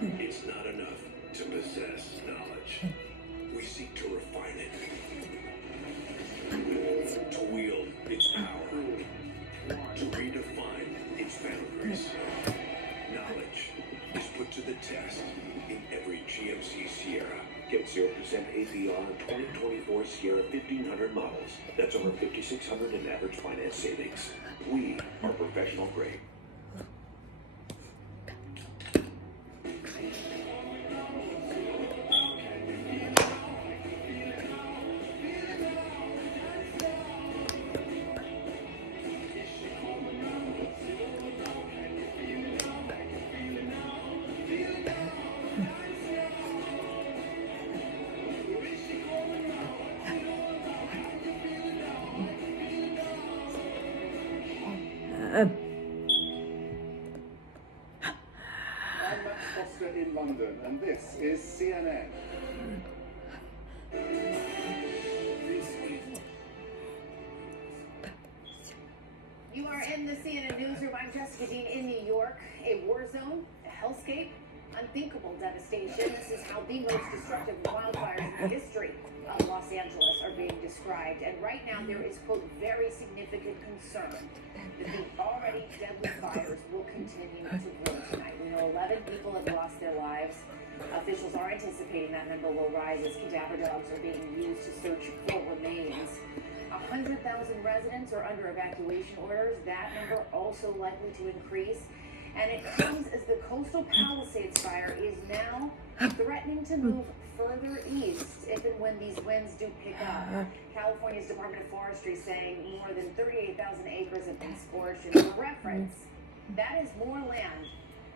It's not enough to possess knowledge. We seek to refine it, to wield its power, to redefine its boundaries. Knowledge is put to the test in every GMC Sierra. Get 0% APR on 2024 Sierra 1500 models. That's over $5,600 in average finance savings. We are professional grade. In London, and this is CNN. You are in the CNN newsroom. I'm Jessica Dean in New York. A war zone, a hellscape, unthinkable devastation. This is how the most destructive wildfires in the history of Los Angeles are being described. And right now there is, quote, very significant concern that the already deadly fires will continue to grow tonight. We know 11 people have lost their lives. Officials are anticipating that number will rise as cadaver dogs are being used to search for remains. 100,000 residents are under evacuation orders. That number also likely to increase. And it comes as the coastal Palisades fire is now threatening to move further east if and when these winds do pick up. California's Department of Forestry saying more than 38,000 acres have been scorched. And for reference, that is more land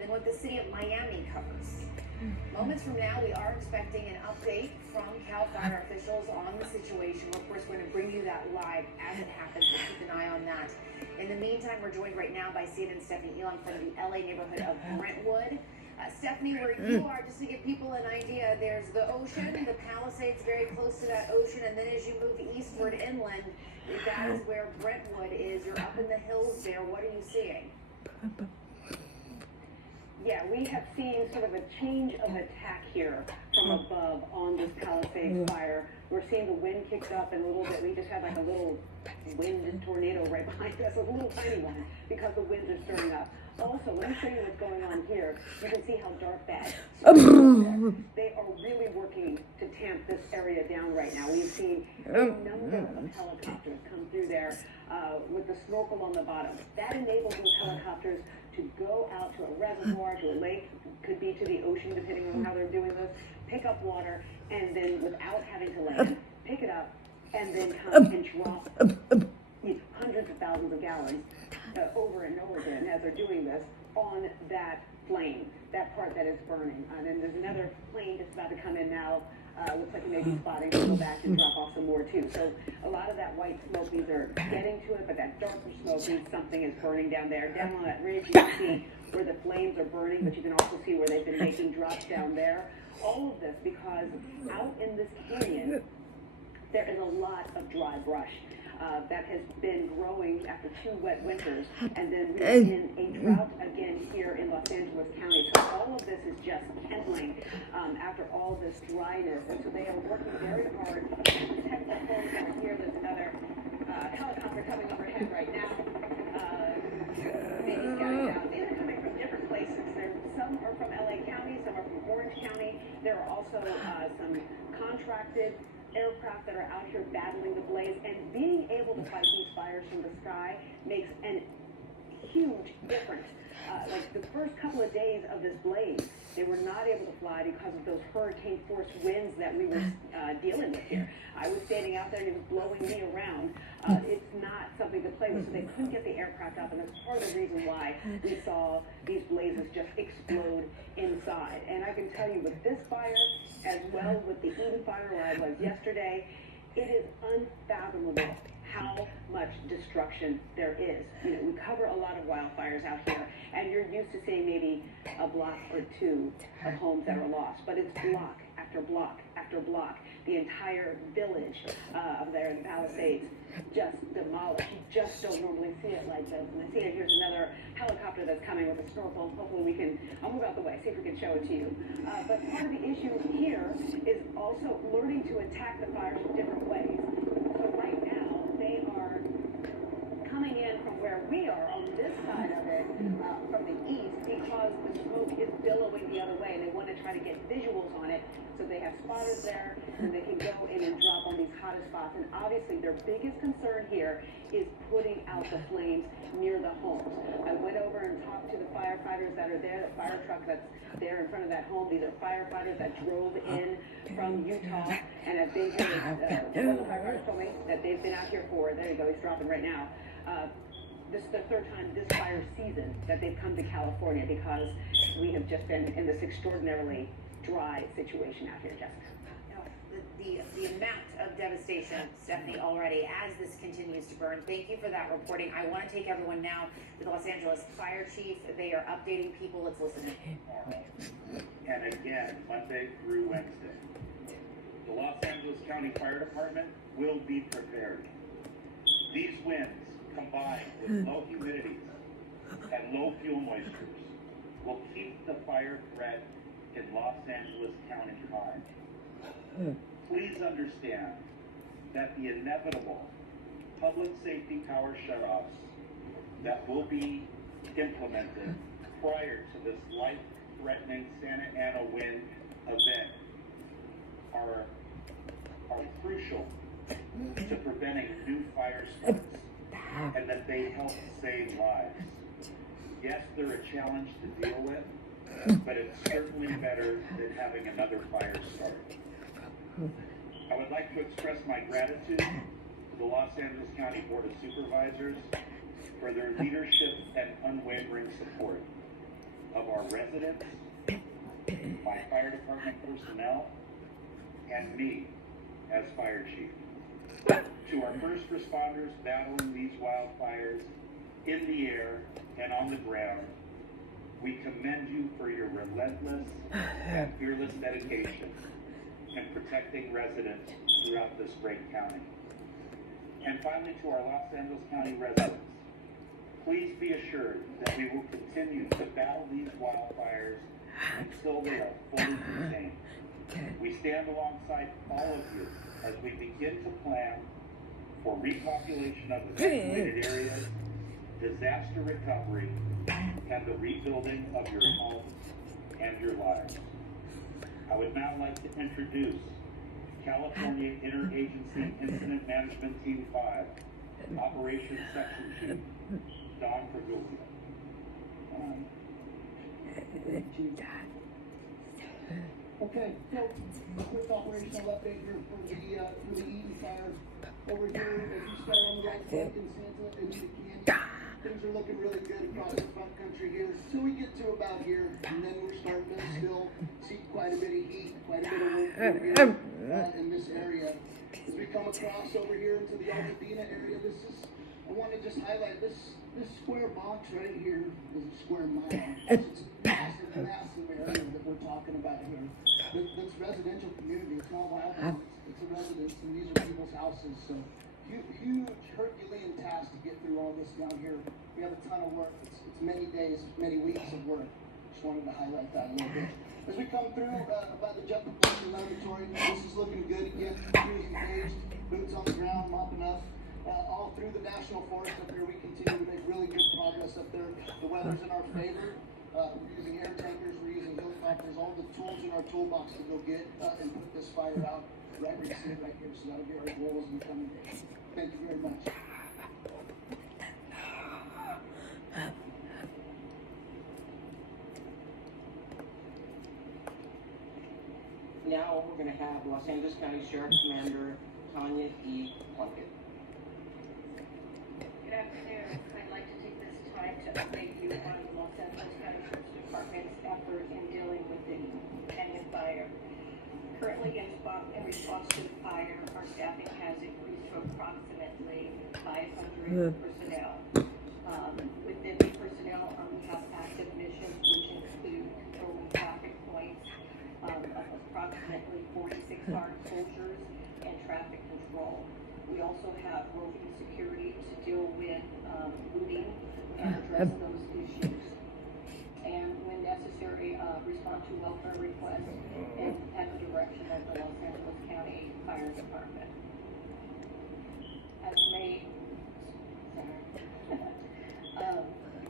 than what the city of Miami covers. Moments from now, we are expecting an update from CAL FIRE officials on the situation. We're, of course, going to bring you that live as it happens. We'll keep an eye on that. In the meantime, we're joined right now by CNN's Stephanie Elon from the LA neighborhood of Brentwood. Stephanie, where you are, just to give people an idea, there's the ocean, the Palisades very close to that ocean, and then as you move eastward inland, that is where Brentwood is. You're up in the hills there. What are you seeing? Yeah, we have seen sort of a change of attack here from above on this Palisades fire. We're seeing the wind kicked up and a little bit. We just had like a little wind tornado right behind us, a little tiny one, because the winds are stirring up. Also, let me show you what's going on here. You can see how dark that is. They are really working to tamp this area down right now. We've seen a number of helicopters come through there with the snorkel on the bottom. That enables those helicopters to go out to a reservoir, to a lake, could be to the ocean, depending on how they're doing this, pick up water, and then without having to land, pick it up, and then come and drop hundreds of thousands of gallons over and over again as they're doing this on that flame, that part that is burning. And then there's another plane that's about to come in now. Looks like it may be spotting to go back and drop off some more too. So a lot of that white smoke means they're getting to it, but that darker smoke means something is burning down there. Down on that ridge, you can see where the flames are burning, but you can also see where they've been making drops down there. All of this because out in this canyon, there is a lot of dry brush. that has been growing after 2 wet winters, and then we're in a drought again here in Los Angeles County. So all of this is just kindling after all this dryness, and so they are working very hard to protect the homes that are here. There's another helicopter coming overhead right now. Maybe scouting down. These are coming from different places. Some are from LA County, some are from Orange County. There are also some contracted aircraft that are out here battling the blaze, and being able to fight these fires from the sky makes a huge difference. Like the first couple of days of this blaze, they were not able to fly because of those hurricane force winds that we were dealing with here. I was standing out there and it was blowing me around. It's not something to play with, so they couldn't get the aircraft up, and that's part of the reason why we saw these blazes just explode inside. And I can tell you with this fire, as well with the Eden fire where I was yesterday, it is unfathomable how much destruction there is. You know, we cover a lot of wildfires out here, and you're used to seeing maybe a block or 2 of homes that are lost, but it's block after block after block. The entire village up there in the Palisades just demolished. You just don't normally see it like this. And I see it. Here's another helicopter that's coming with a snorkel. Hopefully we can, I'll move out the way, see if we can show it to you. But part of the issue here is also learning to attack the fires in different ways. So right now, they are coming in from where we are on this side of it, from the east, because the smoke is billowing the other way, and they want to try to get visuals on it. So they have spotters there, and they can go in and drop on these hottest spots. And obviously their biggest concern here is putting out the flames near the homes. I went over and talked to the firefighters that are there, the fire truck that's there in front of that home. These are firefighters that drove in from Utah and have been here. One of the firefighters told me that they've been out here for, there you go, he's dropping right now. This is the 3rd time this fire season that they've come to California, because we have just been in this extraordinarily dry situation out here, Jessica. The amount of devastation, Stephanie, already as this continues to burn. Thank you for that reporting. I want to take everyone now to the Los Angeles Fire Chief. They are updating people. Let's listen. And again, Monday through Wednesday. The Los Angeles County Fire Department will be prepared. These winds, combined with low humidities and low fuel moistures, will keep the fire threat in Los Angeles County high. Please understand that the inevitable public safety power shutoffs that will be implemented prior to this life-threatening Santa Ana wind event are crucial to preventing new fire starts, and that they help save lives. Yes, they're a challenge to deal with, but it's certainly better than having another fire start. I would like to express my gratitude to the Los Angeles County Board of Supervisors for their leadership and unwavering support of our residents, my fire department personnel, and me as fire chief. To our first responders battling these wildfires in the air and on the ground, we commend you for your relentless and fearless dedication in protecting residents throughout this great county. And finally, to our Los Angeles County residents, please be assured that we will continue to battle these wildfires until they are fully contained. We stand alongside all of you as we begin to plan for repopulation of evacuated areas, disaster recovery, and the rebuilding of your homes and your lives. I would now like to introduce California Interagency Incident Management Team 5, Operations Section Chief, Don Pergolio. Okay, so a quick operational update here for the Eden fire. Over here, as you start on the right side in Santa Anita Canyon, things are looking really good across the front country here. So we get to about here, and then we're starting to still see quite a bit of heat, quite a bit of wind here in this area. As we come across over here into the Altadena area, I want to just highlight this square box right here is a square mile. It's a massive area that we're talking about here. That's residential community. It's not wild. It's a residence, and these are people's houses. So huge Herculean task to get through all this down here. We have a ton of work. It's many days, many weeks of work. Just wanted to highlight that a little bit. As we come through by the jet propulsion laboratory, this is looking good again. Crews engaged, boots on the ground, mopping up. All through the national forest up here, we continue to make really good progress up there. The weather's in our favor. We're using air tankers, we're using helicopters, all the tools in our toolbox to go get and put this fire out. Right, we see it right here, so that'll be our goals in the coming days. Thank you very much. Now we're going to have Los Angeles County Sheriff Commander Tanya E. Plunkett. Good afternoon. I'd like to take this time to update you on the Los Angeles County Sheriff's Department's effort in dealing with the canyon fire. Currently, in response to the fire, our staffing has increased to approximately 500 personnel. Within the personnel, we have active missions, which include controlling traffic points of approximately 46 armed soldiers and traffic control. We also have roving security to deal with looting and address those issues. And when necessary, respond to welfare requests and at the direction of the Los Angeles County Fire Department.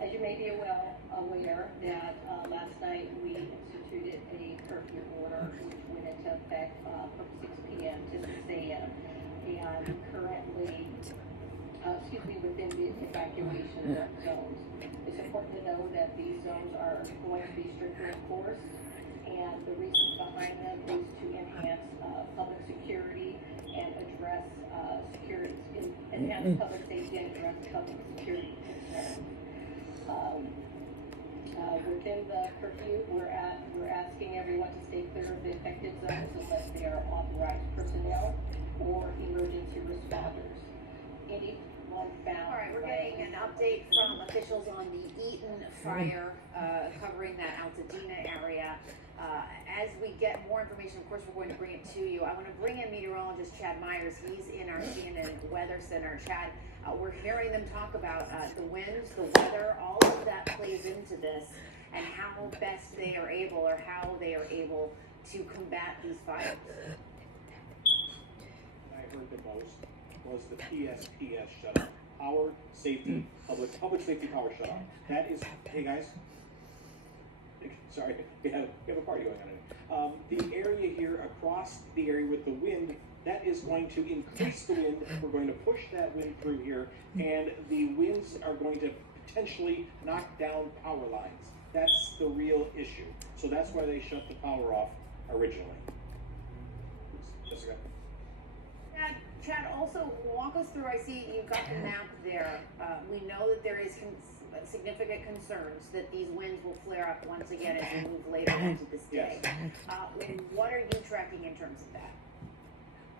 As you may be aware that last night we instituted a curfew order which went into effect from 6 p.m. to 6 a.m. and currently, within the evacuation zones. It's important to know that these zones are going to be strictly enforced, and the reasons behind them is to enhance public security and address enhance public safety and address public security concerns. Within the curfew, we're asking everyone to stay clear of the affected zones unless they are authorized personnel or emergency responders. Anyone found. All right, we're getting an update from officials on the Eaton fire covering that Altadena area. As we get more information, of course, we're going to bring it to you. I want to bring in meteorologist Chad Myers. He's in our CNN Weather Center. Chad, we're hearing them talk about the winds, the weather, all of that plays into this, and how best they are able, or how they are able to combat these fires. I heard the most was the PSPS shutoff. Power Safety, Public Safety Power Shutoff. That is, hey guys, sorry, we have a party going on. The area here, across the area with the wind, that is going to increase the wind. We're going to push that wind through here, and the winds are going to potentially knock down power lines. That's the real issue. So that's why they shut the power off originally. Jessica. Chad, also walk us through, I see you've got the map there. We know that there is significant concerns that these winds will flare up once again as we move later into this day. What are you tracking in terms of that?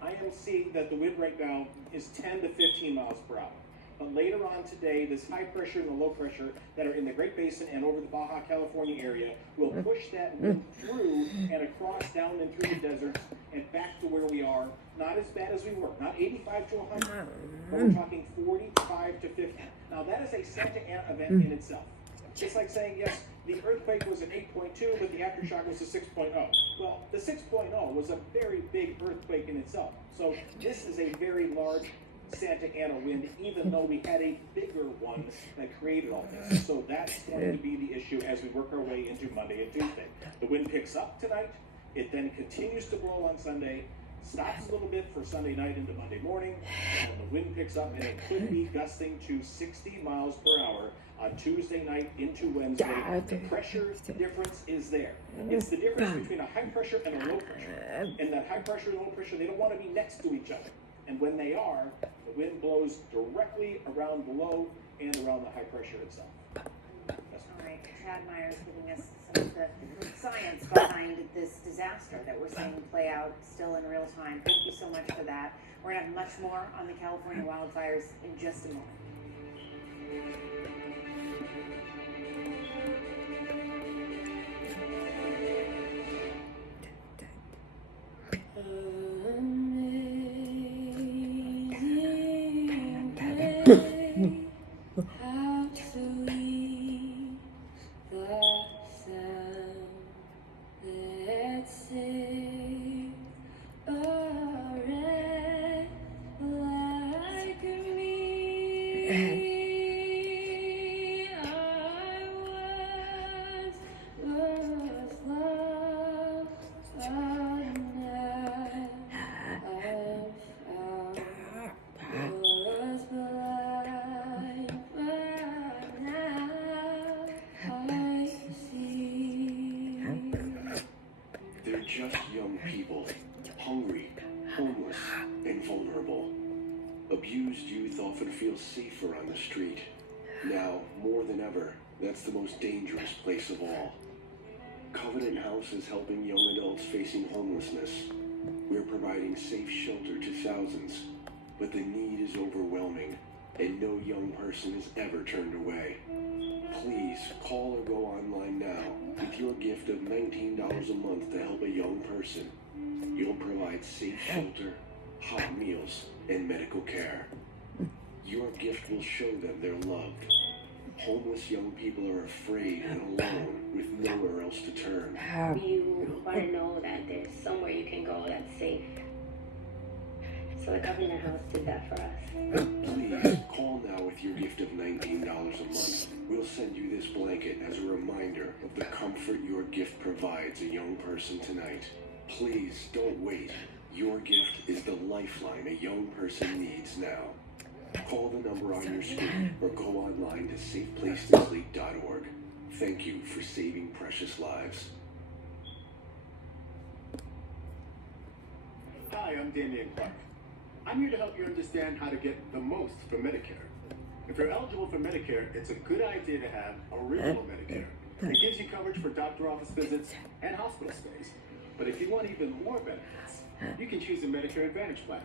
I am seeing that the wind right now is 10 to 15 miles per hour. But later on today, this high pressure and the low pressure that are in the Great Basin and over the Baja California area will push that wind through and across, down and through the deserts and back to where we are. Not as bad as we were, not 85 to 100, but we're talking 45 to 50. Now that is a Santa Ana event in itself. It's like saying, yes, the earthquake was an 8.2, but the aftershock was a 6.0. Well, the 6.0 was a very big earthquake in itself. So this is a very large Santa Ana wind, even though we had a bigger one that created all this. So that's going to be the issue as we work our way into Monday and Tuesday. The wind picks up tonight. It then continues to blow on Sunday, stops a little bit for Sunday night into Monday morning, and the wind picks up, and it could be gusting to 60 miles per hour on Tuesday night into Wednesday. The pressure difference is there. It's the difference between a high pressure and a low pressure. And that high pressure and low pressure, they don't want to be next to each other. And when they are, the wind blows directly around below and around the high pressure itself. All right, Chad Myers giving us some of the science behind this disaster that we're seeing play out still in real time. Thank you so much for that. We're going to have much more on the California wildfires in just a moment. Amazing how sweet the sound that sings a wretch like me. I once was lost, but now I'm found. Was blind, but now I see. They're just young people, hungry, homeless, and vulnerable. Abused youth often feel safer on the street. Now, more than ever, that's the most dangerous place of all. Covenant House is helping young adults facing homelessness. We're providing safe shelter to thousands, but the need is overwhelming, and no young person is ever turned away. Please call or go online now with your gift of $19 a month to help a young person. You'll provide safe shelter, hot meals, and medical care. Your gift will show them they're loved. Homeless young people are afraid and alone with nowhere else to turn. You want to know that there's somewhere you can go that's safe. So the Government House did that for us. Please call now with your gift of $19 a month. We'll send you this blanket as a reminder of the comfort your gift provides a young person tonight. Please don't wait. Your gift is the lifeline a young person needs now. Call the number on your screen or go online to safeplacetosleep.org. Thank you for saving precious lives. Hi, I'm Damian Clark. I'm here to help you understand how to get the most for Medicare. If you're eligible for Medicare, it's a good idea to have Original Medicare. It gives you coverage for doctor office visits and hospital stays. But if you want even more benefits, you can choose a Medicare Advantage plan,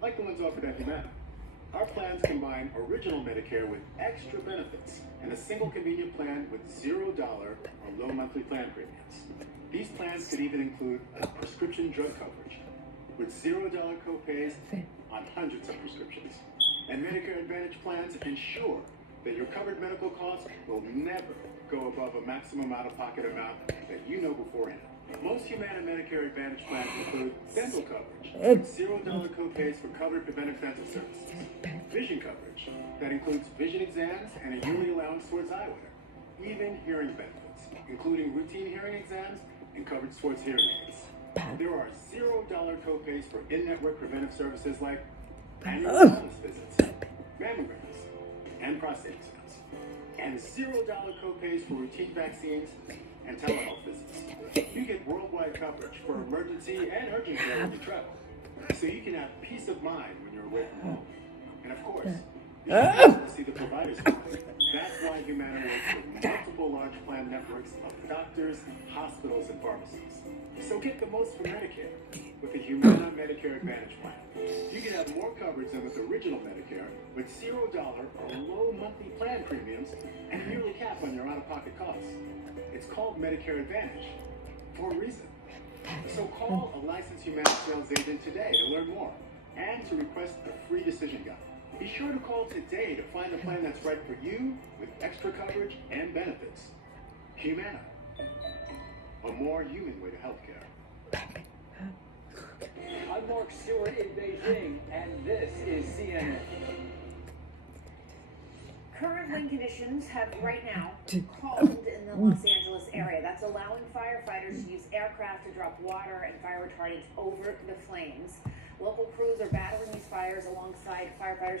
like the ones offered at Humana. Our plans combine Original Medicare with extra benefits and a single convenient plan with $0 or low monthly plan premiums. These plans could even include a prescription drug coverage with $0 copays on hundreds of prescriptions. And Medicare Advantage plans ensure that your covered medical costs will never go above a maximum out-of-pocket amount that you know beforehand. Most Humana Medicare Advantage plans include dental coverage with $0 copays for covered preventive dental services, vision coverage that includes vision exams and a yearly allowance towards eyewear, even hearing benefits, including routine hearing exams and coverage towards hearing aids. There are $0 copays for in-network preventive services like annual wellness visits, mammograms, and prostate exams, and $0 copays for routine vaccines and telehealth visits. You get worldwide coverage for emergency and urgent care when you travel, so you can have peace of mind when you're away from home. And of course, you can see the providers. That's why Humana works with multiple large plan networks of doctors, hospitals, and pharmacies. So get the most for Medicare with the Humana Medicare Advantage plan. You can have more coverage than with Original Medicare with $0 or low monthly plan premiums and a yearly cap on your out-of-pocket costs. It's called Medicare Advantage for a reason. So call a licensed Humana sales agent today to learn more and to request a free decision guide. Be sure to call today to find a plan that's right for you with extra coverage and benefits. Humana, a more human way to healthcare. I'm Mark Stewart in Beijing, and this is CNN. Current wind conditions have right now calmed in the Los Angeles area. That's allowing firefighters to use aircraft to drop water and fire retardants over the flames. Local crews are battling these fires alongside firefighters